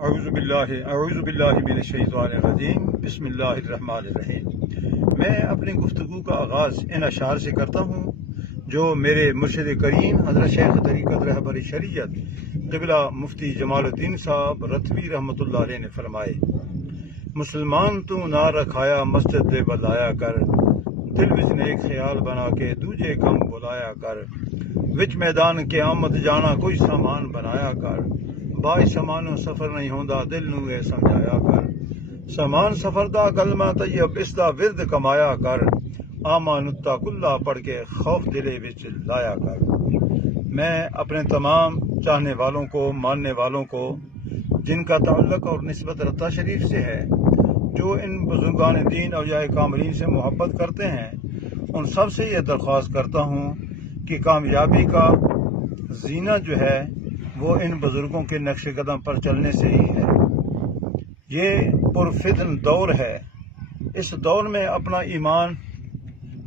اعوذ باللہ من الشیطان الرجیم بسم اللہ الرحمن الرحیم۔ میں اپنی گفتگو کا آغاز ان اشعار سے کرتا ہوں جو میرے مرشد کریم حضرت شیخ طریقت رہبر شریعت قبلہ مفتی جمال الدین صاحب رتوی رحمۃ اللہ علیہ نے فرمائے۔ مسلمان تو نہ رکھایا مسجد دے بلایا کر، دل وچ نیک خیال بنا کے دوجے کم بلایا کر، وچ میدان قیامت جانا کوئی سامان بنایا کر، باعث سامانوں سفر نہیں ہوندا دل نو اے سمجھایا کر، سامان سفر دا کلمہ طیب اس دا ورد کمایا کر، آمانتا کلہ پڑھ کے خوف دلے وچ لایا کر۔ میں اپنے تمام چاہنے والوں کو، ماننے والوں کو، جن کا تعلق اور نسبت رتا شریف سے ہے، جو ان بزرگان دین اولیاء کاملین سے محبت کرتے ہیں، ان سب سے یہ درخواست کرتا ہوں کہ کامیابی کا زینہ جو ہے وہ ان بزرگوں کے نقش قدم پر چلنے سے ہی ہے۔ یہ پرفتن دور ہے، اس دور میں اپنا ایمان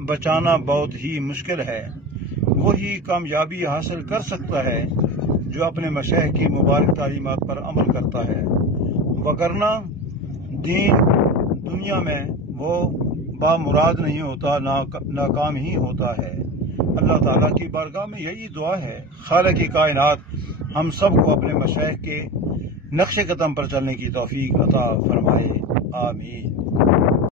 بچانا بہت ہی مشکل ہے۔ وہی کامیابی حاصل کر سکتا ہے جو اپنے مشائخ کی مبارک تعلیمات پر عمل کرتا ہے، وگرنہ دین دنیا میں وہ بامراد نہیں ہوتا، ناکام ہی ہوتا ہے۔ اللہ تعالیٰ کی بارگاہ میں یہی دعا ہے، خالق کائنات ہم سب کو اپنے مشائخ کے نقش قدم پر چلنے کی توفیق عطا فرمائے، آمین۔